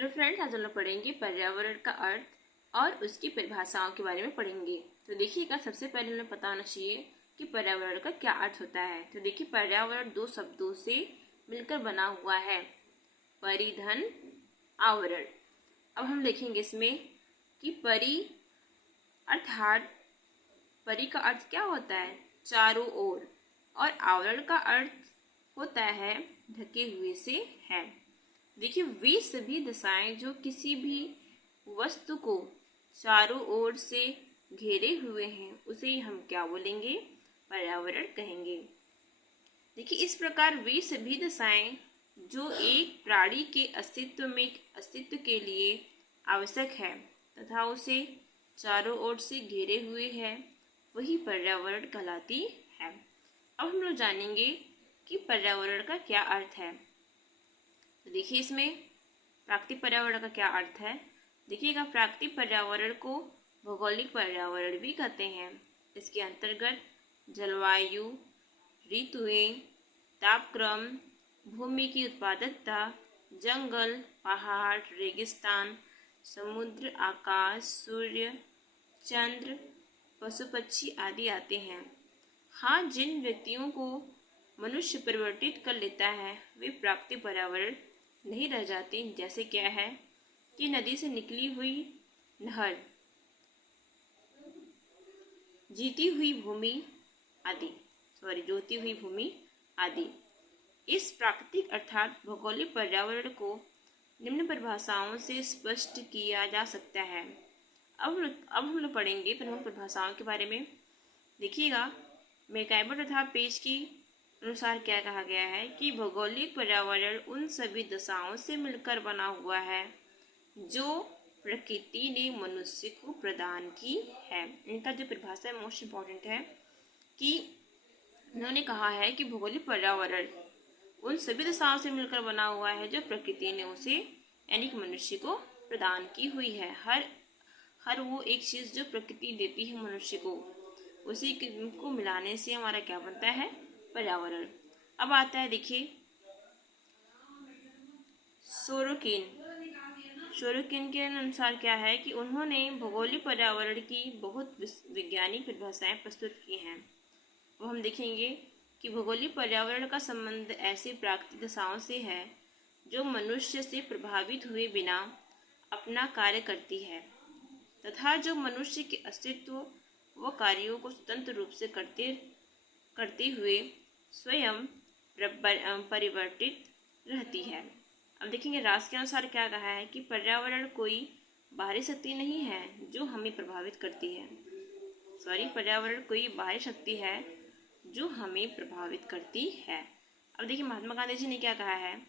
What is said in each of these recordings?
Hello friends, आज हम लोग पढ़ेंगे पर्यावरण का अर्थ और उसकी परिभाषाओं के बारे में पढ़ेंगे। तो देखिएगा, सबसे पहले हमें पता होना चाहिए कि पर्यावरण का क्या अर्थ होता है। तो देखिए, पर्यावरण दो शब्दों से मिलकर बना हुआ है, परिधन, आवरण। अब हम देखेंगे इसमें कि परि अर्थात परि का अर्थ क्या होता है, चारों ओर, और आवरण का अर्थ होता है ढके हुए से है। देखिए, वे सभी दिशाएं जो किसी भी वस्तु को चारों ओर से घेरे हुए हैं, उसे हम क्या बोलेंगे, पर्यावरण कहेंगे। देखिए, इस प्रकार वे सभी दिशाएं जो एक प्राणी के अस्तित्व के लिए आवश्यक है तथा उसे चारों ओर से घेरे हुए है, वही पर्यावरण कहलाती है। अब हम लोग जानेंगे कि पर्यावरण का क्या अर्थ है। तो देखिए, इसमें प्राकृतिक पर्यावरण का क्या अर्थ है। देखिएगा, प्राकृतिक पर्यावरण को भौगोलिक पर्यावरण भी कहते हैं। इसके अंतर्गत जलवायु, ऋतुएं, तापक्रम, भूमि की उत्पादकता, जंगल, पहाड़, रेगिस्तान, समुद्र, आकाश, सूर्य, चंद्र, पशु पक्षी आदि आते हैं। हाँ, जिन व्यक्तियों को मनुष्य परिवर्तित कर लेता है, वे प्राकृतिक पर्यावरण नहीं रह जाते। जैसे क्या है कि नदी से निकली हुई नहर, जोती हुई भूमि आदि। इस प्राकृतिक अर्थात भौगोलिक पर्यावरण को निम्न परिभाषाओं से स्पष्ट किया जा सकता है। अब हम लोग पढ़ेंगे प्रमुख परिभाषाओं के बारे में। देखिएगा, मैकइवर तथा पेज की अनुसार क्या कहा गया है कि भौगोलिक पर्यावरण उन सभी दशाओं से मिलकर बना हुआ है जो प्रकृति ने मनुष्य को प्रदान की है। इनका जो परिभाषा है मोस्ट इम्पॉर्टेंट है कि उन्होंने कहा है कि भौगोलिक पर्यावरण उन सभी दशाओं से मिलकर बना हुआ है जो प्रकृति ने उसे यानी कि मनुष्य को प्रदान की हुई है। हर वो एक चीज जो प्रकृति देती है मनुष्य को, उसी को मिलाने से हमारा क्या बनता है, पर्यावरण। अब आता है, देखिए, सोरोकिन के अनुसार क्या है कि उन्होंने भौगोलिक पर्यावरण की बहुत वैज्ञानिक परिभाषाएं प्रस्तुत की हैं। वो हम देखेंगे कि भौगोलिक पर्यावरण का संबंध ऐसे प्राकृतिक दशाओं से है जो मनुष्य से प्रभावित हुए बिना अपना कार्य करती है तथा जो मनुष्य के अस्तित्व व कार्यों को स्वतंत्र रूप से करते हुए स्वयं परिवर्तित रहती है। अब देखेंगे, रास के अनुसार क्या कहा है कि पर्यावरण कोई बाहरी शक्ति नहीं है जो हमें प्रभावित करती है। पर्यावरण कोई बाहरी शक्ति है जो हमें प्रभावित करती है। अब देखिए, महात्मा गांधी जी ने क्या कहा है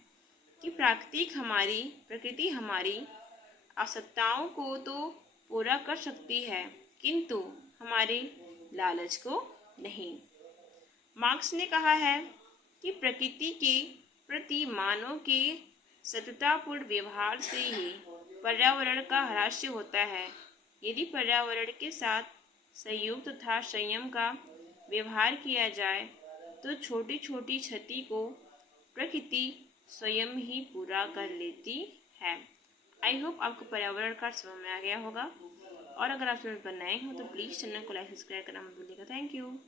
कि प्रकृति हमारी आवश्यकताओं को तो पूरा कर सकती है, किंतु हमारे लालच को नहीं। मार्क्स ने कहा है कि प्रकृति के प्रति मानव के सततपूर्ण व्यवहार से ही पर्यावरण का ह्रास होता है। यदि पर्यावरण के साथ सहयोग तथा संयम का व्यवहार किया जाए तो छोटी छोटी क्षति को प्रकृति स्वयं ही पूरा कर लेती है। आई होप आपको पर्यावरण का समझ में आ गया होगा, और अगर आप चैनल पर नए हो तो प्लीज़ चैनल को लाइक सब्सक्राइब करना मत भूलिएगा। Thank you.